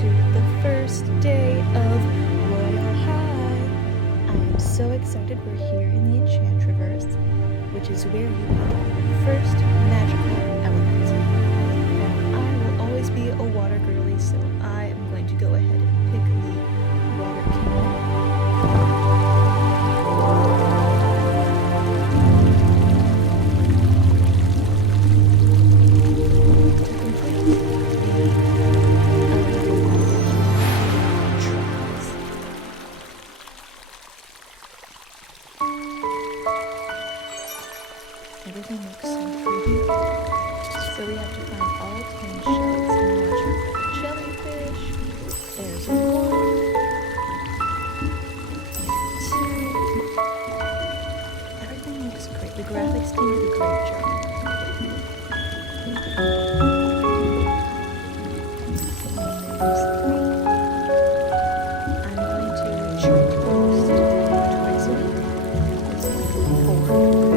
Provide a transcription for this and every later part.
to the first day of Royale High. I am so excited we're here in the Enchantriverse, which is where you have your first magical element. Now, I will always be a water girly, so I am going to go ahead and pick the Water Kingdom. Everything looks so pretty. So we have to find all 10 shells and watch out for the jellyfish. There's one. Two. Everything looks great. The graphics team did a great job. There's 3. I'm going to try to post twice a week. It's like 4.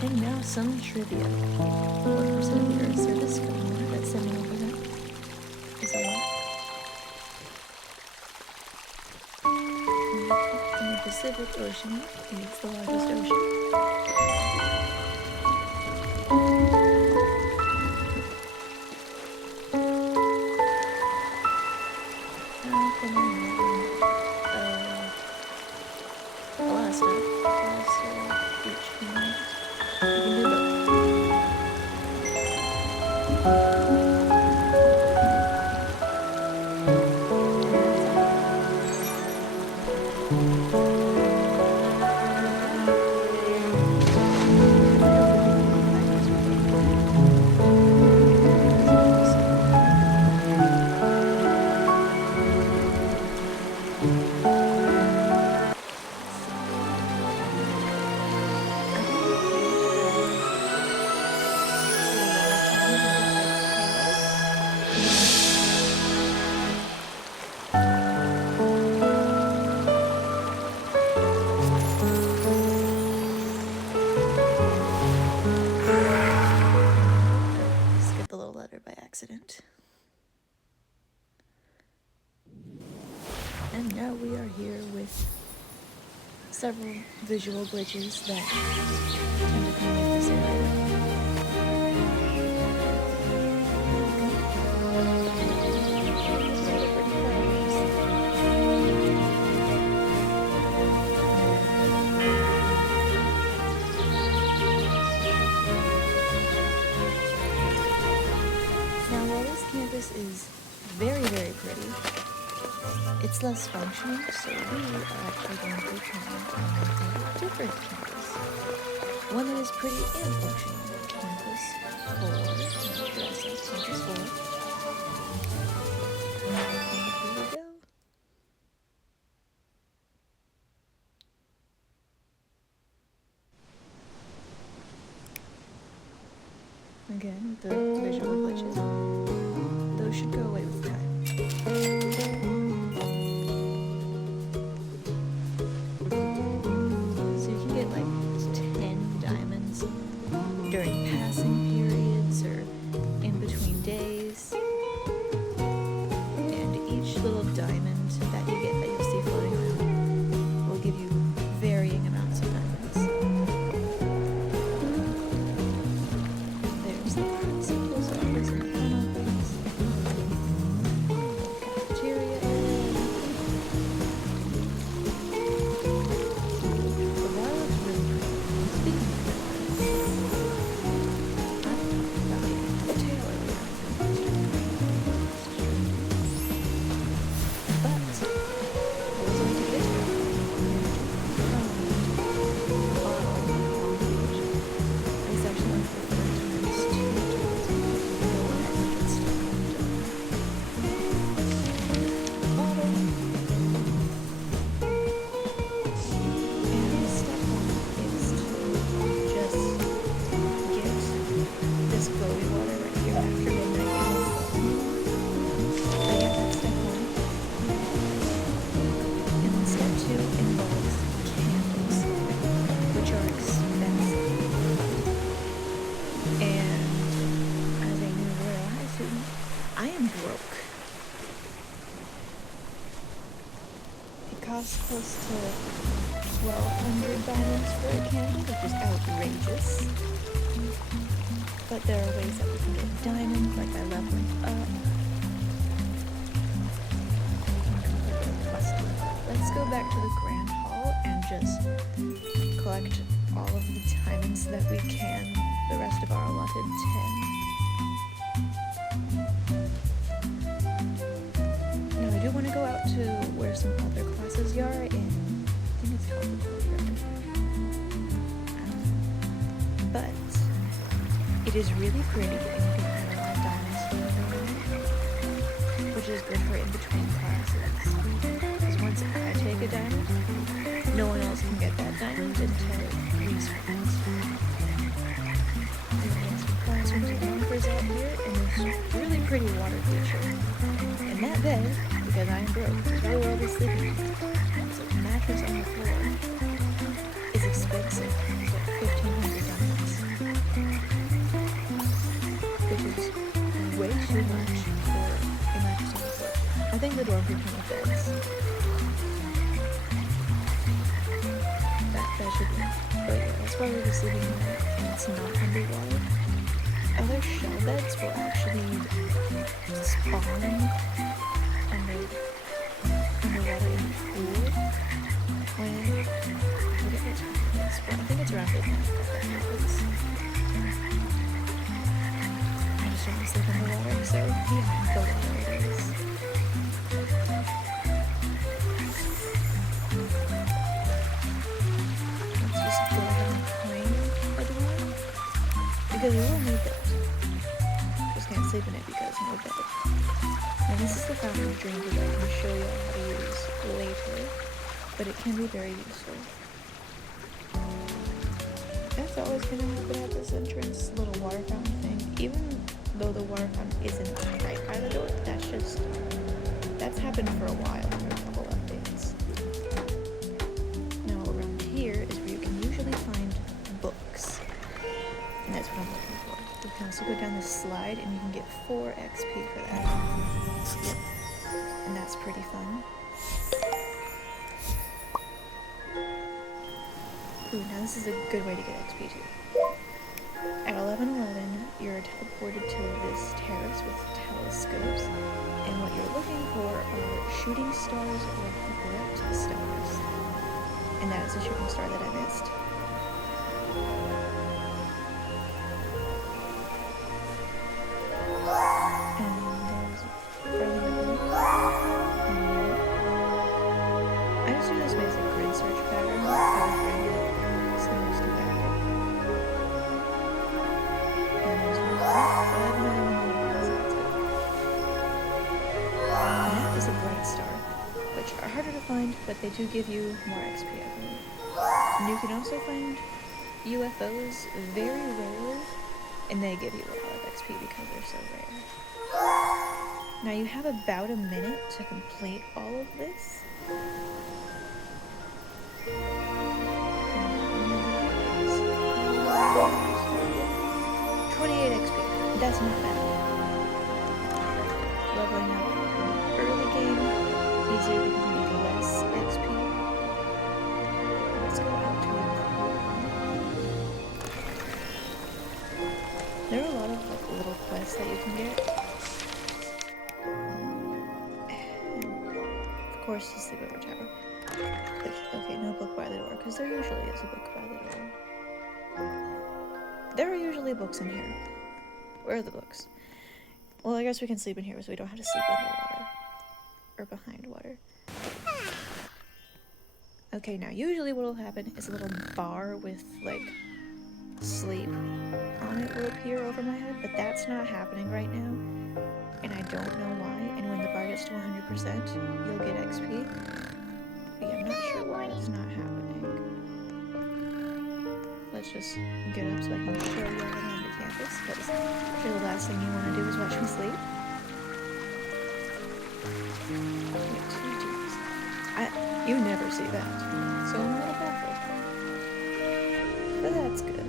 And now some trivia. What percent of the Earth's surface could water? That's 71%. Is a lot. And the Pacific Ocean is the largest ocean. How can I know? A lot of stuff. Each one. You can do both. Accident. And now we are here with several visual glitches that tend to come with this area. this is very, very pretty. It's less functional, so we are actually going to be trying a different campus. One that is pretty and functional. Campus 4. Dress up campus 4. Here we go. Again, with the visual glitches. Those should go away with time. So you can get like 10 diamonds during passing periods or in between days. And each little diamond that you get that you'll see floating around will give you varying amounts of diamonds. There's the principal's office and panels. Cafeteria area. The bar looks really pretty. Speaking of the bar, I found a tail earlier. But I was on to this it's actually one of the first ones to go ahead and get started. And step one is to just get this glowy water right here after midnight. But yeah, that's step one. And then step two involves candles, which are expensive. And as a new Royale High student, I am broke. It costs close to 1,200 diamonds for a candle, which is outrageous. But there are ways that we can get diamonds, like by leveling up. Let's go back to the Grand Hall and just collect all of the diamonds that we can, the rest of our allotted 10. Now I do want to go out to where some other classes are in, I think it's called the courtyard. But it is really pretty and you can add a lot of diamonds to it, which is good for in between classes. Because once I take a diamond, no one else can get that diamond until we spend. There's some classrooms and lockers out here, and there's a really pretty water feature. And that bed, because I am broke, is probably where I'll be sleeping. So the mattress on the floor is expensive. It's like 1,500 diamonds. Which is way too much for a mattress on the floor. I think the dorm could come with beds. That should be. But yeah, that's why we'll be sleeping there, and it's not underwater. Other shell beds will actually spawn underwater in the pool when I forget what time it is, but I think it's around midnight that happens. I just don't want to sleep underwater, so yeah, the water it is. Let's just go ahead and claim a dorm, because we will need that. Just can't sleep in it because no bed. And this is the fountain of dreams that I can show you how to use later, but it can be very useful. That's always going to happen at this entrance, little water fountain thing. Even though the water fountain isn't right by the door, that's happened for a while under a couple updates. Now around here is where you can usually find books, and that's what I'm looking for. You can also go down this slide and you can get 4 XP for that. Yep. And that's pretty fun. Ooh, now this is a good way to get XP too. At 11:11, you're teleported to this terrace with telescopes, and what you're looking for are shooting stars or bright stars. And that is a shooting star that I missed. And there's White Star, which are harder to find, but they do give you more XP, I believe. And you can also find UFOs very rarely, and they give you a lot of XP because they're so rare. Now you have about a minute to complete all of this. 28 XP. That's not bad. Leveling up early game, easier because you need less XP. Let's go out to a cool one. There are a lot of little quests that you can get. And of course, the sleepover tower. Okay, no book by the door, because there usually is a book by the door. There are usually books in here. Where are the books? Well, I guess we can sleep in here so we don't have to sleep underwater. Or behind water. Okay, now usually what will happen is a little bar with, like, sleep on it will appear over my head, but that's not happening right now. And I don't know why. And when the bar gets to 100%, you'll get XP. But yeah, I'm not sure why it's not happening. Let's just get up so I can show you all around the campus, because the last thing you want to do is watch me sleep. You never see that, so I'm a little baffled. But that's good.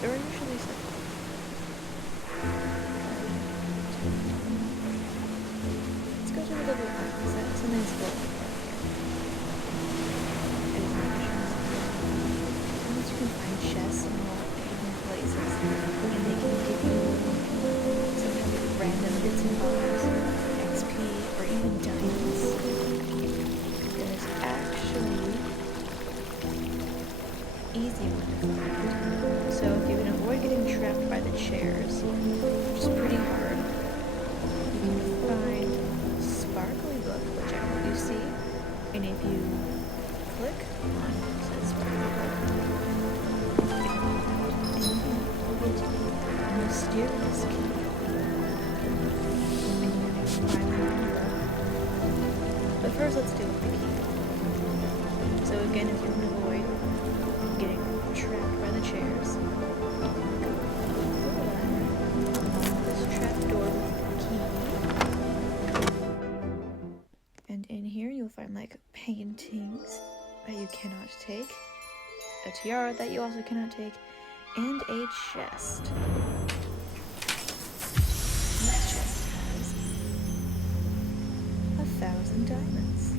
There are usually some. Let's go to the little one, because that's a nice little one. Sometimes you can find chests in all hidden places, and they can give you sometimes random bits and bobs, XP, or even diamonds. There's actually easy one to find. So if you can avoid getting trapped by the chairs, which is pretty hard, you can find Sparkly Book, which I hope you see, and if you click on it says Sparkly Book, and you can get a mysterious key. And you can finally unlock. But first let's deal with the key. So again, if you can avoid getting trapped by the chairs, this trap door with the key, and in here you'll find like paintings that you cannot take, a tiara that you also cannot take, and a chest. This chest has 1,000 diamonds.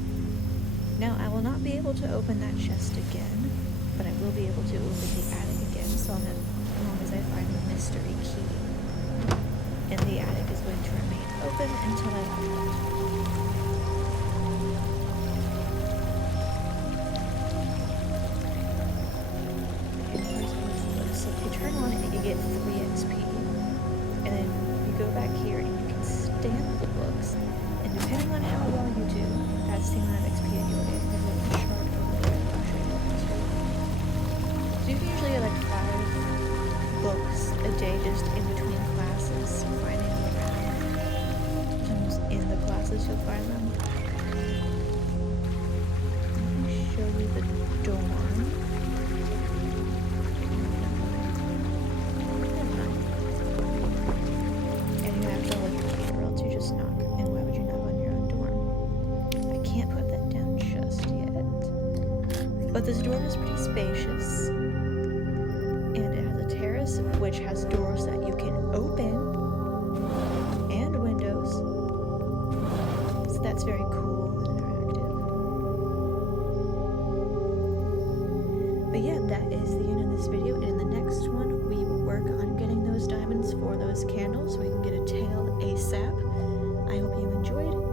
Now I will not be able to open that chest again, but I will be able to open the attic again, so long as I find the mystery key. And the attic is going to remain open until I find it. And here's how this looks. So if you turn on it, you get 3 XP. And then you go back here and you can stamp the books. And depending on how well you do, that's the amount of XP that you'll get. So you can usually get like 5 books a day just in between classes, finding them around. Sometimes in the classes you'll find them. Let me show you the dorm. And you have to hold your key or else you just knock. And why would you knock on your own dorm? I can't put that down just yet. But this dorm is pretty spacious. Which has doors that you can open and windows, so that's very cool and interactive. But yeah, that is the end of this video. In the next one we will work on getting those diamonds for those candles so we can get a tail ASAP. I hope you enjoyed.